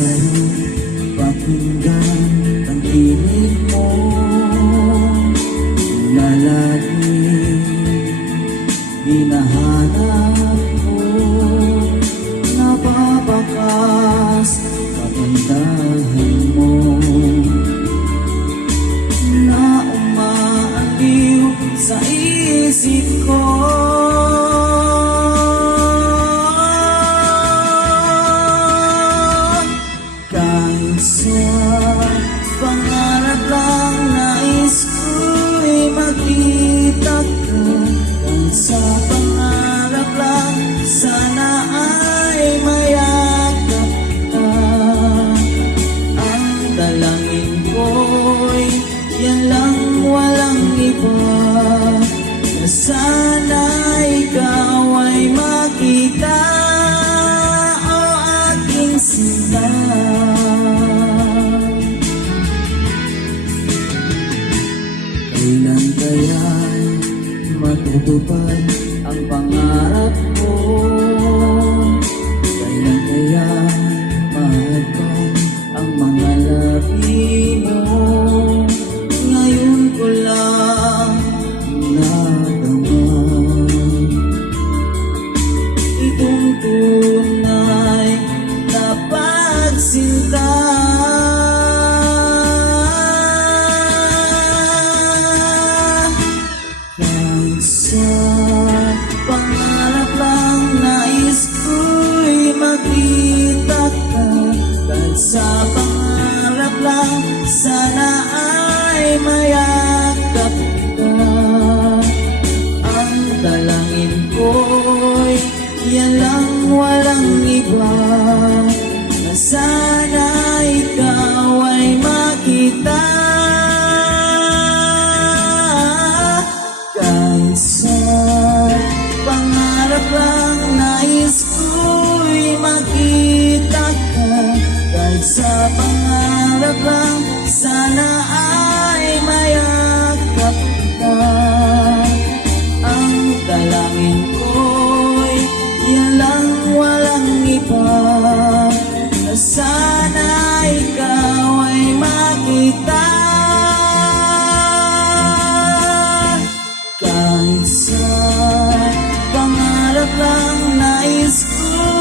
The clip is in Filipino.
sa'yo, pakinggan ang tinig mo na laging hinahanap ko. Napapakas kagandahan mo na umaaliw sa isip ko. Sa pangarap lang nais ko'y makita ka. Ang sa pangarap lang sana ay mayakap ka. Ang dalangin ko'y yan lang, walang iba, na sana ikaw ay makita, o aking sinta. Kailan kaya matutupad ang pangarap ko? Kailan kaya mahagkan ang mga labi mo? Ngayon ko lang nadama itong tunay na pagsinta. Sa pangarap lang nais ko'y makita ka. Kahit sa pangarap lang sana ay mayakap ka. Ang dalangin ko'y yan lang, walang iba, na sana ikaw ay makita. Sa pangarap lang nais ko'y makita ka. Kahit sa pangarap lang sana ay mayakap ka. Ang dalangin ko'y yan lang, walang iba, na sana ikaw ay makita. Kahit sa pangarap lang nais ko